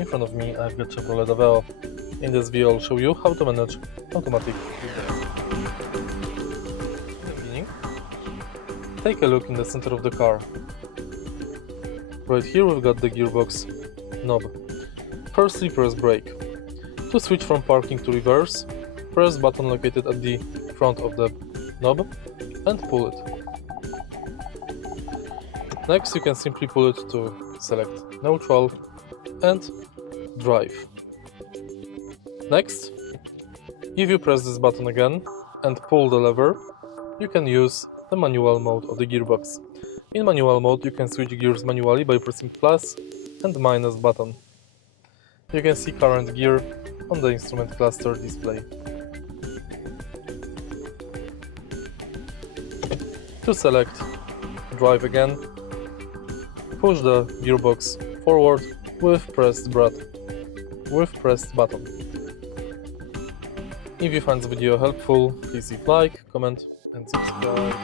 In front of me I've got Chevrolet Aveo. In this video I'll show you how to manage automatic gearbox. In the beginning, take a look in the center of the car. Right here we've got the gearbox knob. Firstly press brake. To switch from parking to reverse, press button located at the front of the knob and pull it. Next you can simply pull it to select neutral and drive. Next, if you press this button again and pull the lever, you can use the manual mode of the gearbox. In manual mode you can switch gears manually by pressing plus and minus button. You can see current gear on the instrument cluster display. To select drive again, push the gearbox forward with pressed button. If you find the video helpful, please leave like, comment and subscribe.